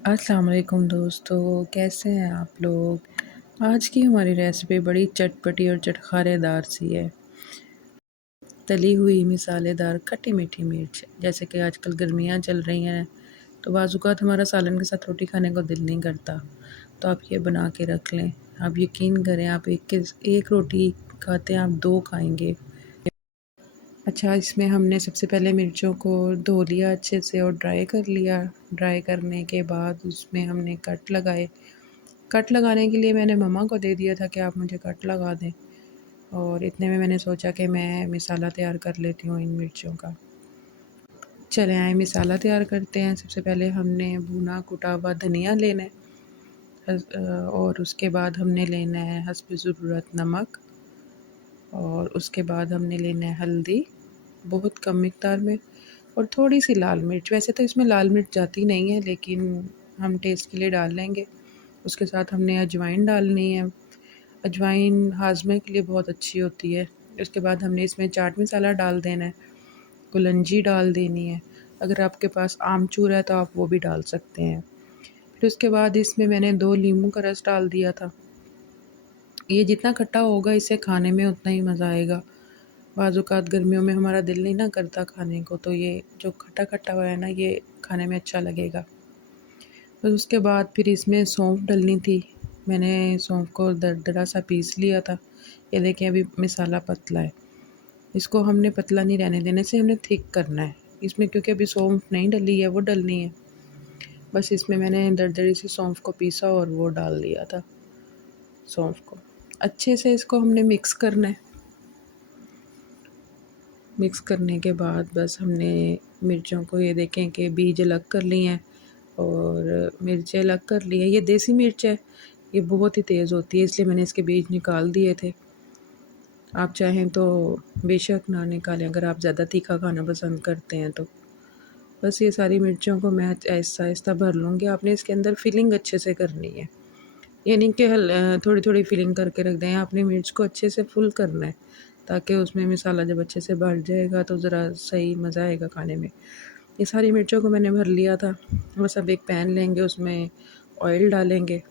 अस्सलाम वालेकुम दोस्तों, कैसे हैं आप लोग। आज की हमारी रेसिपी बड़ी चटपटी और चटखारेदार सी है। तली हुई मिसालेदार खट्टी मीठी मिर्च। जैसे कि आजकल गर्मियाँ चल रही हैं तो बाज़-औक़ात हमारा सालन के साथ रोटी खाने को दिल नहीं करता, तो आप ये बना के रख लें। आप यकीन करें, आप एक रोटी खाते हैं, आप 2 खाएँगे। अच्छा, इसमें हमने सबसे पहले मिर्चों को धो लिया अच्छे से और ड्राई कर लिया। ड्राई करने के बाद उसमें हमने कट लगाए। कट लगाने के लिए मैंने मम्मा को दे दिया था कि आप मुझे कट लगा दें, और इतने में मैंने सोचा कि मैं मसाला तैयार कर लेती हूँ इन मिर्चों का। चले आए मसाला तैयार करते हैं। सबसे पहले हमने भुना कुटा हुआ धनिया लेना है, और उसके बाद हमने लेना है हस्ब ज़रूरत नमक, और उसके बाद हमने लेना है हल्दी बहुत कम मिक़दार में, और थोड़ी सी लाल मिर्च। वैसे तो इसमें लाल मिर्च जाती नहीं है, लेकिन हम टेस्ट के लिए डाल लेंगे। उसके साथ हमने अजवाइन डालनी है। अजवाइन हाज़मे के लिए बहुत अच्छी होती है। उसके बाद हमने इसमें चाट मसाला डाल देना है, कुलंजी डाल देनी है। अगर आपके पास आमचूर है तो आप वो भी डाल सकते हैं। फिर उसके बाद इसमें मैंने 2 नींबू का रस डाल दिया था। ये जितना खट्टा होगा इसे खाने में उतना ही मज़ा आएगा। बाज़-औक़ात गर्मियों में हमारा दिल नहीं ना करता खाने को, तो ये जो खट्टा-खट्टा हुआ है ना, ये खाने में अच्छा लगेगा। फिर उसके बाद फिर इसमें सौंफ डलनी थी। मैंने सौंफ को दरदरा सा पीस लिया था। ये देखिए अभी मसाला पतला है। इसको हमने पतला नहीं रहने देना, इसे हमने थिक करना है। इसमें क्योंकि अभी सौंफ नहीं डली है, वो डलनी है। बस इसमें मैंने दरदरी से सौंफ को पीसा और वो डाल दिया था सौंफ को। अच्छे से इसको हमने मिक्स करना है। मिक्स करने के बाद बस हमने मिर्चों को, ये देखें कि बीज अलग कर लिए हैं और मिर्चें अलग कर ली हैं। ये देसी मिर्च है, ये बहुत ही तेज़ होती है, इसलिए मैंने इसके बीज निकाल दिए थे। आप चाहें तो बेशक ना निकालें, अगर आप ज़्यादा तीखा खाना पसंद करते हैं तो। बस ये सारी मिर्चों को मैं आहिस्ता-आहिस्ता भर लूँगी। आपने इसके अंदर फिलिंग अच्छे से करनी है। ये नहीं कि थोड़ी-थोड़ी फिलिंग करके रख दें, आपने मिर्च को अच्छे से फुल करना है, ताकि उसमें मसाला जब अच्छे से भर जाएगा तो ज़रा सही मज़ा आएगा खाने में। ये सारी मिर्चों को मैंने भर लिया था। बस अब एक पैन लेंगे, उसमें ऑयल डालेंगे।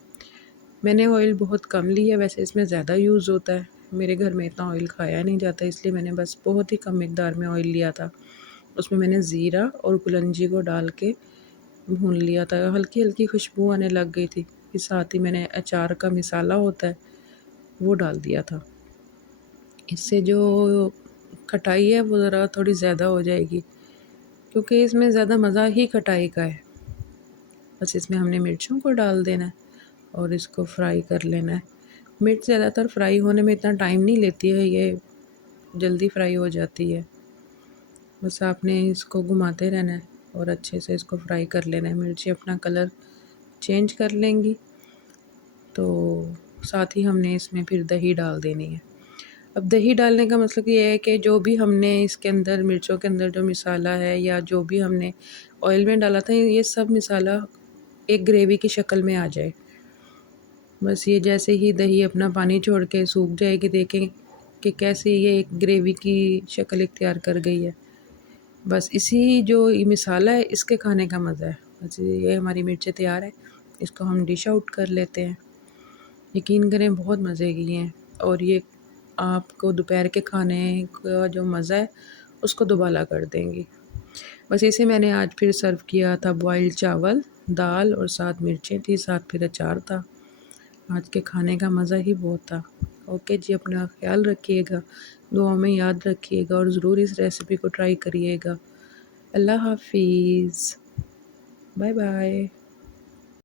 मैंने ऑयल बहुत कम लिया है, वैसे इसमें ज़्यादा यूज़ होता है। मेरे घर में इतना ऑयल खाया नहीं जाता, इसलिए मैंने बस बहुत ही कम मिक़दार में ऑयल लिया था। उसमें मैंने ज़ीरा और कुलंजी को डाल के भून लिया था। हल्की-हल्की खुशबू आने लग गई थी। फिर साथ ही मैंने अचार का मसाला होता है, वो डाल दिया था। इससे जो खटाई है वो ज़रा थोड़ी ज़्यादा हो जाएगी, क्योंकि इसमें ज़्यादा मज़ा ही खटाई का है। बस इसमें हमने मिर्चों को डाल देना है और इसको फ्राई कर लेना है। मिर्च ज़्यादातर फ्राई होने में इतना टाइम नहीं लेती है, ये जल्दी फ्राई हो जाती है। बस आपने इसको घुमाते रहना है और अच्छे से इसको फ्राई कर लेना है। मिर्ची अपना कलर चेंज कर लेंगी, तो साथ ही हमने इसमें फिर दही डाल देनी है। अब दही डालने का मतलब ये है कि जो भी हमने इसके अंदर मिर्चों के अंदर जो मसाला है या जो भी हमने ऑयल में डाला था, ये सब मसाला एक ग्रेवी की शक्ल में आ जाए। बस ये जैसे ही दही अपना पानी छोड़ के सूख जाएगी, देखें कि कैसे ये एक ग्रेवी की शक्ल इख्तियार कर गई है। बस इसी जो ये मसाला है, इसके खाने का मज़ा है। बस ये हमारी मिर्चें तैयार है, इसको हम डिश आउट कर लेते हैं। यकीन करें बहुत मज़े की हैं, और ये आपको दोपहर के खाने का जो मज़ा है उसको दुबाला कर देंगी। बस इसे मैंने आज फिर सर्व किया था, बॉइल्ड चावल, दाल और साथ मिर्चें थी, साथ फिर अचार था। आज के खाने का मज़ा ही बहुत था। ओके जी, अपना ख़्याल रखिएगा, दुआ में याद रखिएगा और ज़रूर इस रेसिपी को ट्राई करिएगा। अल्लाह हाफ़िज़। Bye bye.